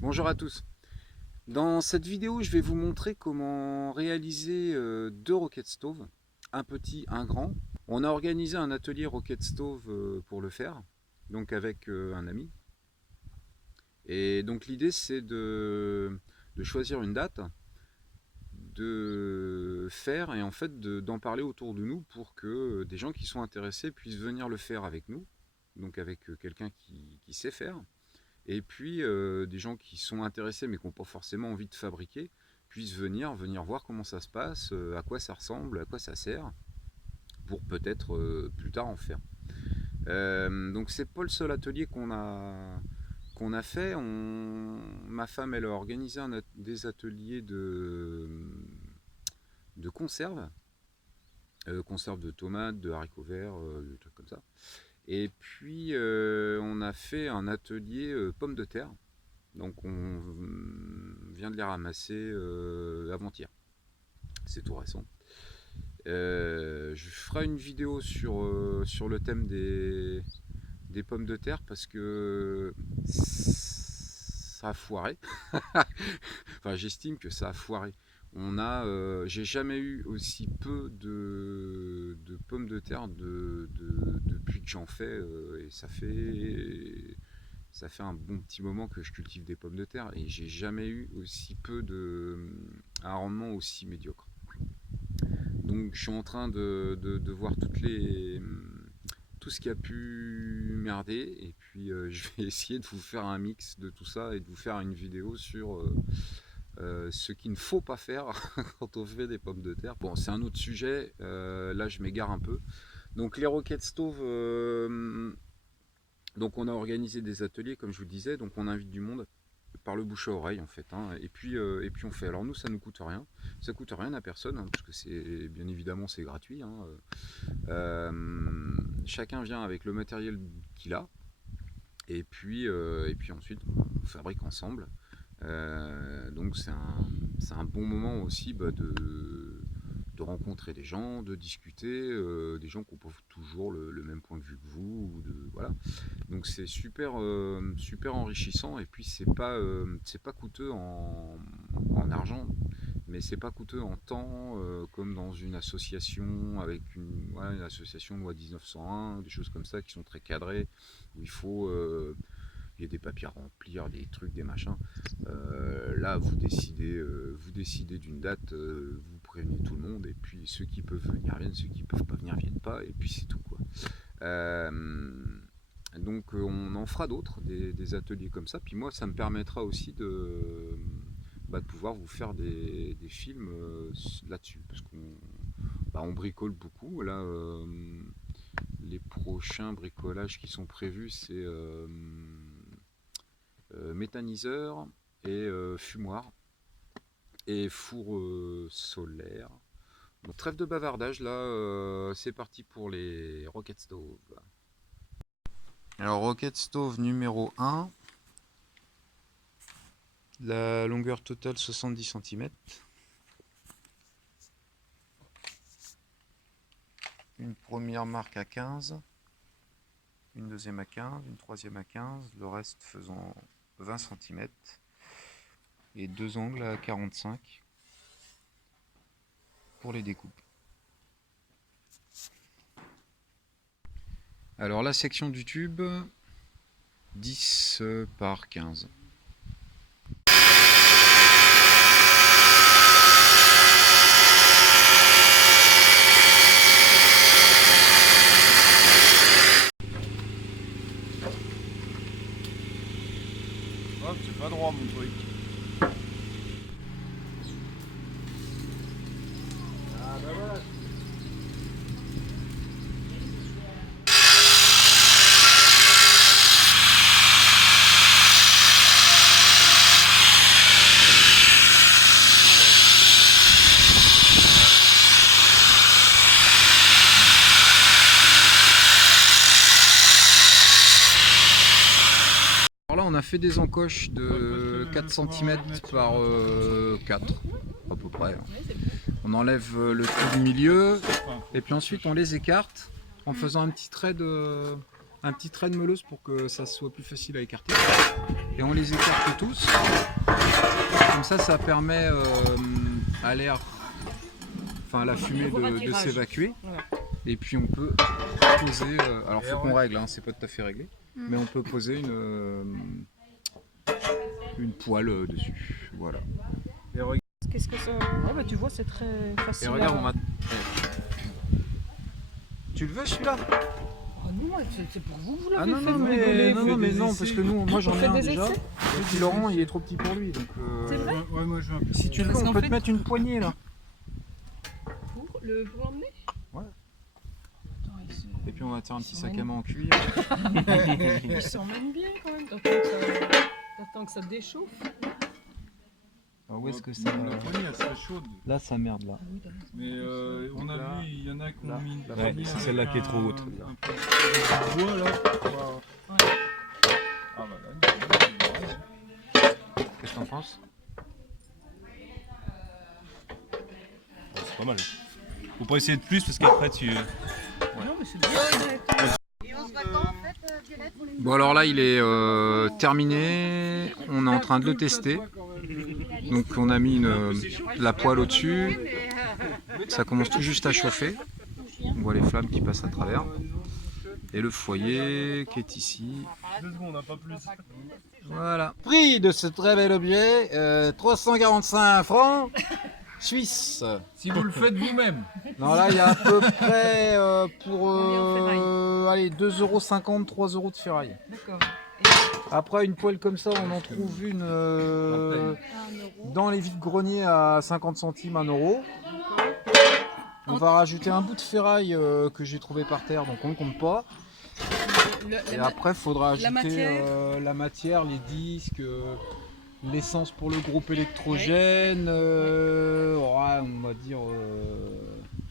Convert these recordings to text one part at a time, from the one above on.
Bonjour à tous. Dans cette vidéo, je vais vous montrer comment réaliser deux rocket stoves, un petit, un grand. On a organisé un atelier rocket stove pour le faire, donc avec un ami. Et donc l'idée c'est de choisir une date, de faire et en fait d'en parler autour de nous pour que des gens qui sont intéressés puissent venir le faire avec nous, donc avec quelqu'un qui sait faire. Et puis des gens qui sont intéressés mais qui n'ont pas forcément envie de fabriquer puissent venir voir comment ça se passe, à quoi ça ressemble, à quoi ça sert, pour peut-être plus tard en faire. Donc c'est pas le seul atelier qu'on a fait. Ma femme elle a organisé des ateliers de conserve, conserve de tomates, de haricots verts, des trucs comme ça. Et puis on a fait un atelier pommes de terre. Donc on vient de les ramasser avant-hier. C'est tout récent. Je ferai une vidéo sur le thème des pommes de terre parce que ça a foiré. Enfin, j'estime que ça a foiré. J'ai jamais eu aussi peu de pommes de terre depuis que j'en fais, et ça fait un bon petit moment que je cultive des pommes de terre et j'ai jamais eu aussi un rendement aussi médiocre. Donc je suis en train de voir tout ce qui a pu merder et puis je vais essayer de vous faire un mix de tout ça et de vous faire une vidéo sur ce qu'il ne faut pas faire quand on fait des pommes de terre. Bon, c'est un autre sujet, là je m'égare un peu. Donc les rocket stoves, donc on a organisé des ateliers comme je vous disais, donc on invite du monde par le bouche à oreille en fait, hein, et puis on fait. Alors nous ça nous coûte rien, ça coûte rien à personne, hein, parce que c'est bien évidemment c'est gratuit, hein. Chacun vient avec le matériel qu'il a et puis ensuite on fabrique ensemble. Donc c'est un bon moment aussi de rencontrer des gens, de discuter, des gens qui n'ont pas toujours le même point de vue que vous, voilà. Donc c'est super enrichissant et puis c'est pas coûteux en argent, mais c'est pas coûteux en temps, comme dans une association avec une association loi 1901, des choses comme ça qui sont très cadrées, où il y a des papiers à remplir, des trucs, des machins. Là, vous décidez d'une date, vous prévenez tout le monde, et puis ceux qui peuvent venir viennent, ceux qui peuvent pas venir viennent pas, et puis c'est tout quoi. Donc on en fera d'autres, des ateliers comme ça. Puis moi, ça me permettra aussi de pouvoir vous faire des films là-dessus, parce on bricole beaucoup. Là, les prochains bricolages qui sont prévus, c'est méthaniseur et fumoir et four solaire. Donc trêve de bavardage, là c'est parti pour les rocket stove. Alors rocket stove numéro 1, la longueur totale 70 cm. Une première marque à 15, une deuxième à 15, une troisième à 15, le reste faisant 20 cm. Et deux angles à 45 pour les découpes. Alors la section du tube, 10 par 15. Hop, c'est pas droit mon truc. Ah bah voilà. Alors là on a fait des encoches de 4 cm par 4 à peu près. On enlève le trou du milieu et puis ensuite on les écarte en faisant un petit trait de meuleuse pour que ça soit plus facile à écarter. et on les écarte tous. Comme ça permet à l'air, enfin à la fumée de s'évacuer. Voilà. Et puis on peut poser, alors faut qu'on règle, hein, c'est pas tout à fait réglé, mais on peut poser une poêle dessus. Voilà. Et regarde, Qu'est-ce que ça... Ah bah tu vois, c'est très facile. Et regarde, à- on va. Tu le veux celui-là? Ah non, c'est pour vous, vous Ah l'avez non, fait, non, vous mais, rigolez. non, mais non, parce que nous, moi j'en ai Faites un des déjà. essais. Et puis Laurent, il est trop petit pour lui. Donc, C'est vrai? ouais, moi je veux un peu. si tu veux, Parce on qu'en peut fait- te mettre une poignée là. Pour l'emmener? Ouais. Attends, Et puis on va te faire un petit Ils sac à s'emmènent. main en cuir. il s'emmène bien quand même. T'attends que ça déchauffe. Alors où est-ce que ça. La poignée elle serait chaude. Là, ça merde là. Ah oui, t'as raison. Mais on a Là, vu, il y en a qui là, ont mis. là. qui ont Ouais, mis c'est avec celle-là qui est trop un- haute. un peu de bois là. Ouais. Ah bah là, Qu'est-ce que t'en penses? C'est pas mal. Faut pas essayer de plus parce qu'après tu. Non, mais c'est bien. Bon, alors là, il est terminé. On est en train de le tester. Donc, on a mis la poêle au-dessus. Ça commence tout juste à chauffer. On voit les flammes qui passent à travers. Et le foyer qui est ici. 2 secondes, pas plus. Voilà. Prix de ce très bel objet, 345 francs suisses. Si vous le faites vous-même. Non, là, il y a à peu près pour allez, 2,50 €, 3 € de ferraille. D'accord. Après, une poêle comme ça, on en trouve une dans les vides-greniers à 50 centimes, 1 €. On va rajouter un bout de ferraille que j'ai trouvé par terre, donc on ne compte pas. Et après, il faudra ajouter la matière, les disques, l'essence pour le groupe électrogène. Ouais, on va dire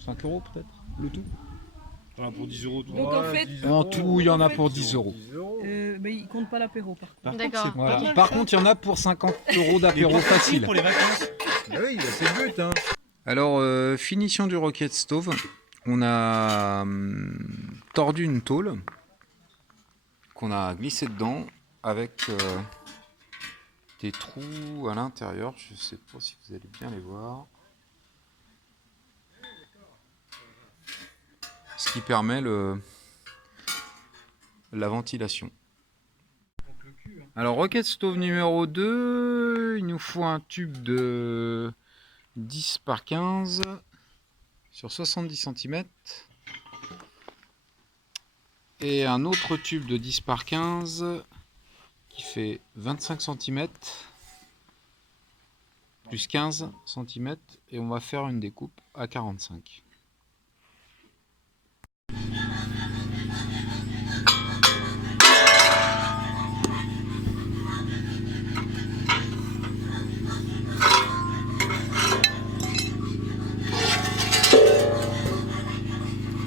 5 € peut-être, le tout. Voilà, pour 10 euros. Donc en fait, En tout, il y en a pour 10 €. mais il compte pas l'apéro par contre. D'accord. Voilà. Par contre, il y en a pour 50 € d'apéro facile. Pour les vacances. Ah oui, bah, c'est le but hein. Alors, finition du Rocket Stove. On a tordu une tôle qu'on a glissé dedans avec des trous à l'intérieur. Je sais pas si vous allez bien les voir. Ce qui permet la ventilation. Alors, Rocket Stove numéro 2, il nous faut un tube de 10 par 15 sur 70 cm et un autre tube de 10 par 15 qui fait 25 cm plus 15 cm et on va faire une découpe à 45.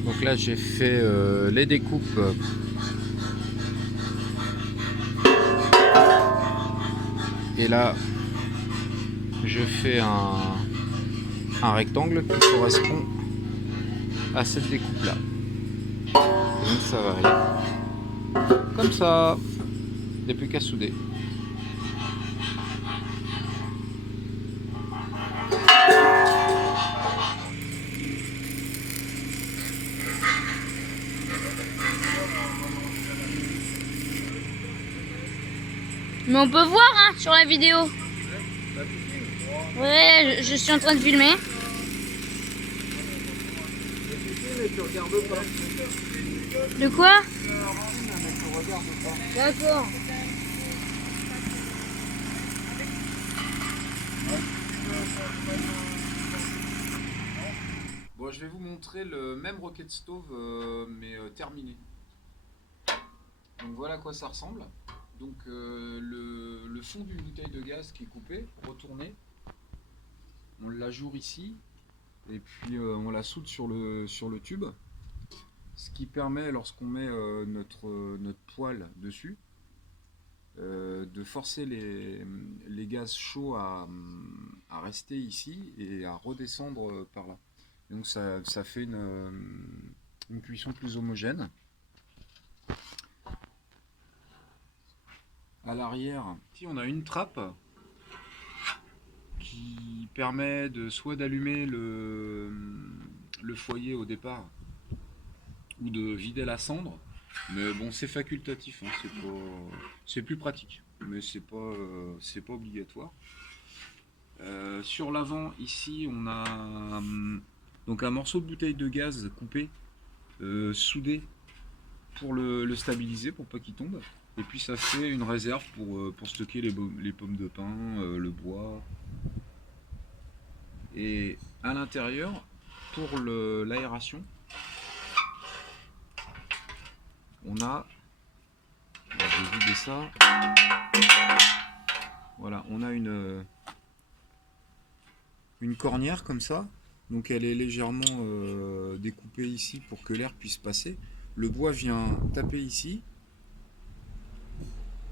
Donc là j'ai fait les découpes et là je fais un rectangle qui correspond à cette découpe là. Donc ça varie comme ça, il n'y a plus qu'à souder. Mais on peut voir hein, sur la vidéo. Ouais, je suis en train de filmer. De quoi? D'accord. Bon, je vais vous montrer le même Rocket Stove mais terminé. Donc voilà à quoi ça ressemble. Donc le fond d'une bouteille de gaz qui est coupé, retourné, on l'ajoute ici et puis on la soude sur le tube, ce qui permet lorsqu'on met notre poêle dessus de forcer les gaz chauds à rester ici et à redescendre par là. Donc ça fait une cuisson plus homogène. à l'arrière, ici on a une trappe qui permet de soit d'allumer le foyer au départ ou de vider la cendre. Mais bon, c'est facultatif, hein, c'est plus pratique, mais c'est pas obligatoire. Sur l'avant, ici, on a donc un morceau de bouteille de gaz coupé, soudé pour le stabiliser, pour pas qu'il tombe. Et puis ça fait une réserve pour stocker les pommes de pin, le bois. Et à l'intérieur, pour l'aération, on a, je vais vider ça, voilà, on a une cornière comme ça, donc elle est légèrement découpée ici pour que l'air puisse passer. Le bois vient taper ici,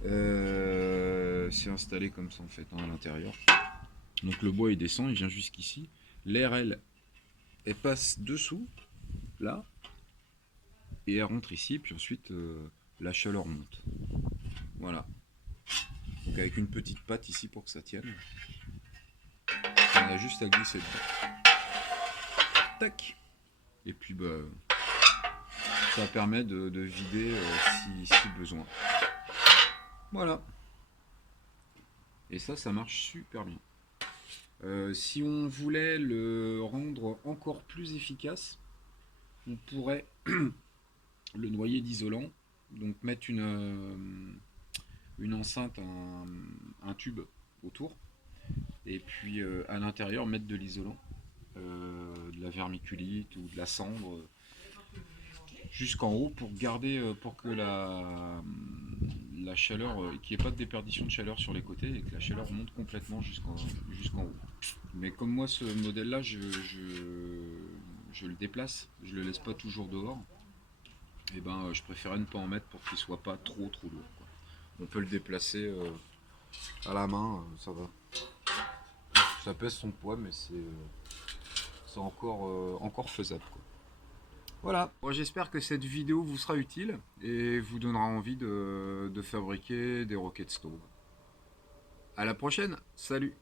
c'est installé comme ça en fait, hein, à l'intérieur. Donc le bois il descend, il vient jusqu'ici, l'air elle passe dessous, là, et elle rentre ici, puis ensuite la chaleur monte. Voilà. Donc avec une petite patte ici pour que ça tienne. On a juste à glisser dedans. Tac. Et puis bah ça permet de vider si besoin. Voilà. Et ça marche super bien. Si on voulait le rendre encore plus efficace, on pourrait le noyer d'isolant, donc mettre une enceinte, un tube autour, et puis à l'intérieur mettre de l'isolant, de la vermiculite ou de la cendre jusqu'en haut pour garder, pour que la chaleur, qu'il n'y ait pas de déperdition de chaleur sur les côtés et que la chaleur monte complètement jusqu'en haut. Mais comme moi ce modèle là je le déplace, je le laisse pas toujours dehors, et ben je préférais ne pas en mettre pour qu'il soit pas trop lourd, quoi. On peut le déplacer à la main, ça va. Ça pèse son poids, mais c'est encore faisable, quoi. Voilà, bon, j'espère que cette vidéo vous sera utile et vous donnera envie de fabriquer des rocket stoves. À la prochaine, salut!